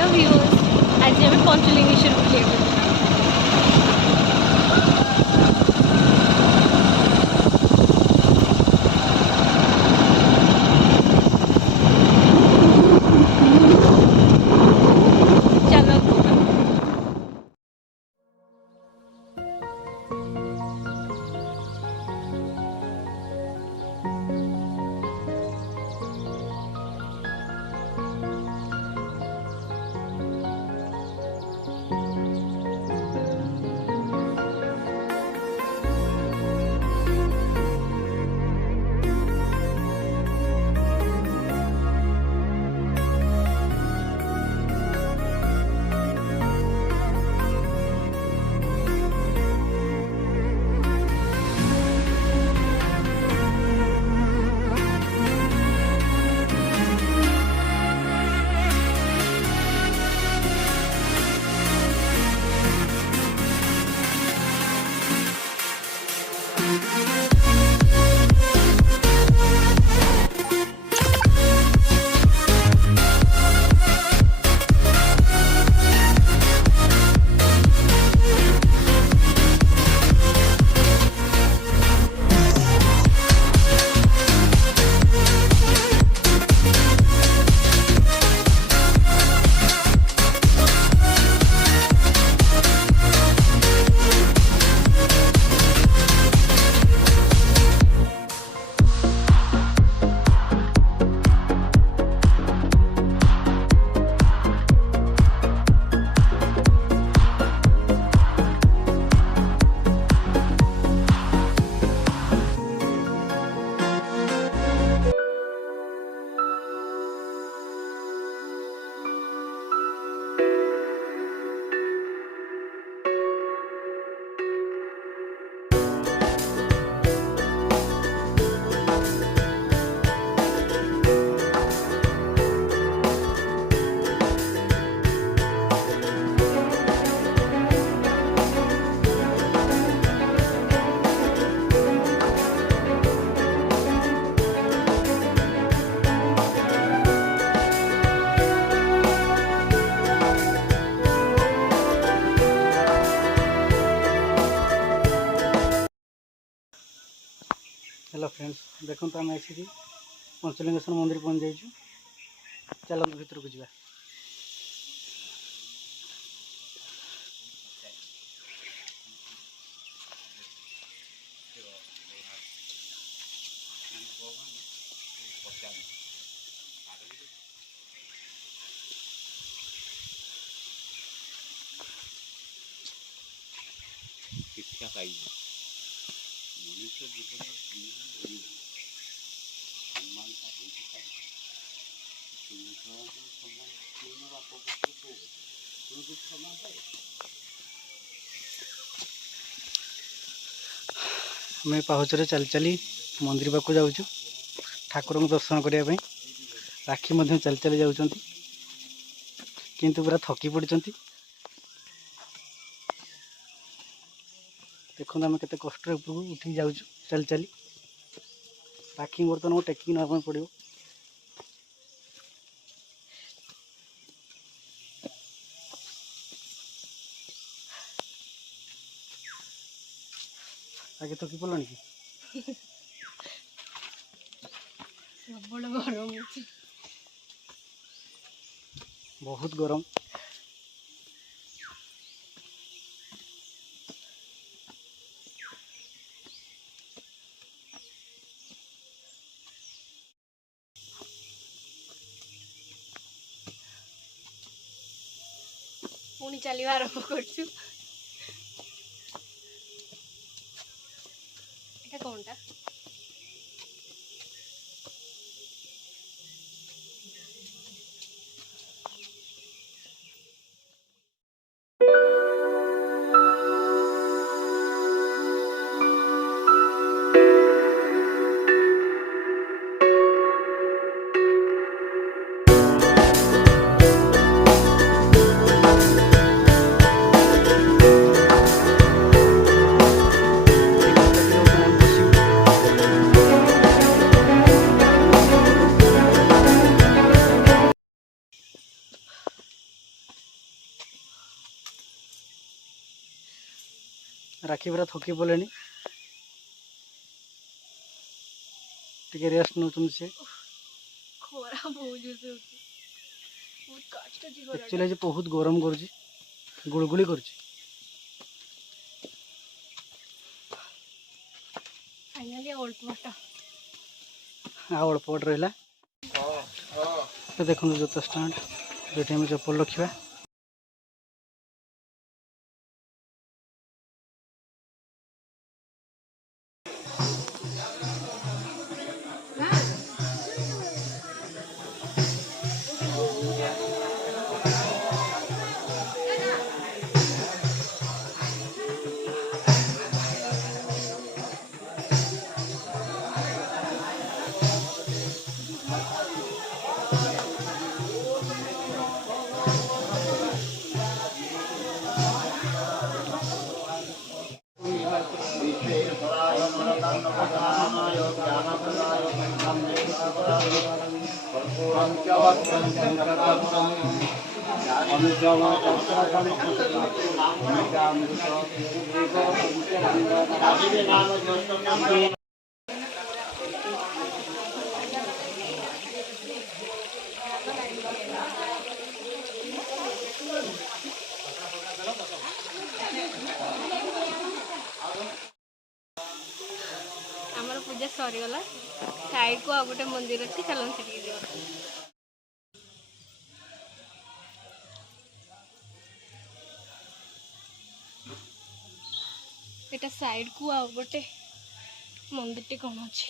Hello viewers आज आम पंचलिंगेश्वर बुलाया हेलो फ्रेंड्स देखो तो आम आसिक पंचलिंगेश्वर मंदिर पहुँच जाइए चलो भीतर को जा शिक्षा पाई मनुष्य जीवन सम्मानता आम पाहचरे चली चली मंदिर पाक जाऊँ ठाकुर को दर्शन करने राखी चली चली जाऊँ किंतु पूरा थकी पड़ते देखो आम के कष्ट ऊपर उठी जाऊँ चली चली राखी बर्तमान टेकिक ना पड़ो आगे थकी पड़ल कि बहुत गरम पुणी चलवा आरंभ कर कौनटा राखी पूरा थकी पड़े टे रेस्ट नौ से ଖରା ବହୁତ ଜୋରସେ ହଉଛି ବହୁତ କଷ୍ଟ ଅଛି ଖରାଟା एक्चुअली आज बहुत गरम कर गुड़गुड़ी कर ଫାଇନାଲି ଅଳ୍ପ ବାଟ अल्प बट रहा देखो जोता स्टाण्ड जो आम चप्पल रखा ଆମର ପୂଜା ସରିଗଲା ସାଇଡ୍ କୁ ଆଉ ଗୋଟେ ମନ୍ଦିର ଅଛି ଚାଲନ୍ତୁ ସେଠିକି ଯିବା ଏଟା ସାଇଡ୍ କୁ ଆଉ ଗୋଟେ ମନ୍ଦିରଟେ କ'ଣ ଅଛି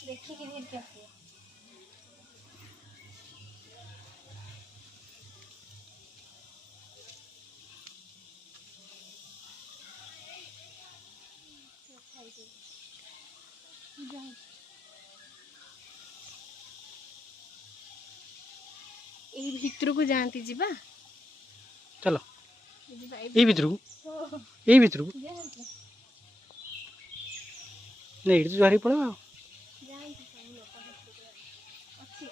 ଦେଖିକି ଧୀରେ ଆସିବ এই ভিতরକୁ ଯାଆନ୍ତି ଯିବା चलो ଯିବା ये भीतर को ये भीतर को ଯାଆନ୍ତି नहीं तो जुआरी पड़ा ଯାଆନ୍ତି ସବୁ ଲୋକ ଅଛି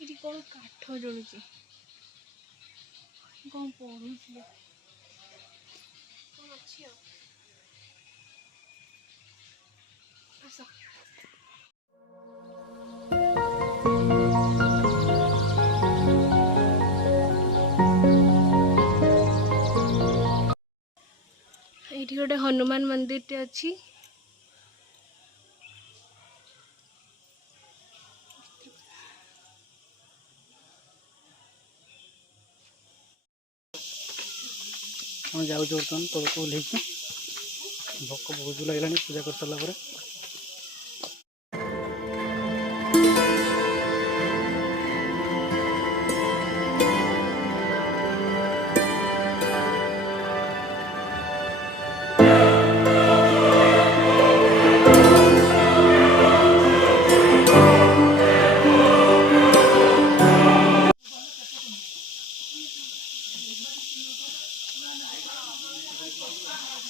ଏଠି କ'ଣ କାଠ ଜଳୁଛି କ'ଣ ପଢୁଛି କ'ଣ ଅଛି ଆଉ ଆସ ଏଇଠି ଗୋଟେ ହନୁମାନ ମନ୍ଦିରଟେ ଅଛି हम जाऊँ बर्तमान तौक ओह्ल भोक बहुत लगे पूजा कर सारा पर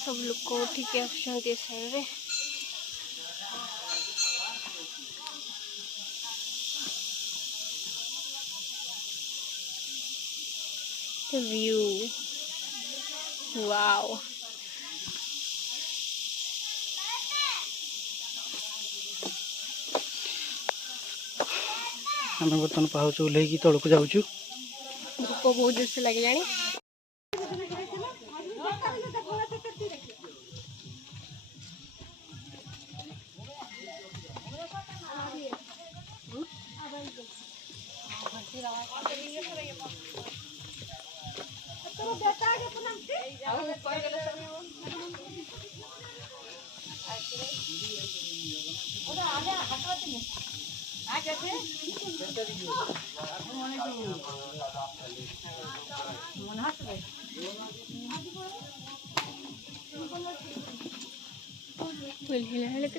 सब लोग उठिक आसुँच साइड व्यू वाओ आम बर्तमान पाहुच ओह्ल तौक जाऊँ भूक बहुत जोर से लगे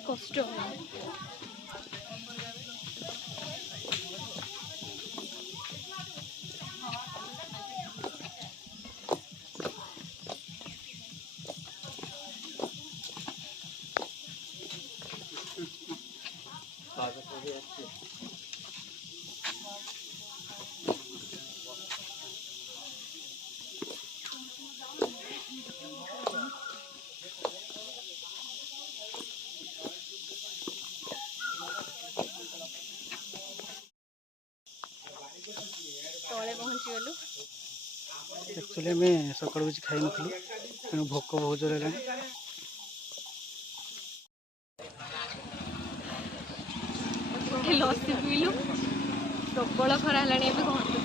कष्ट तले पहुँचीगलु। एक्चुअली आम सकाळू किसी खाई नु तेणु भोक बहुत जोर है। लस्सी पीलु प्रबल खरा है घर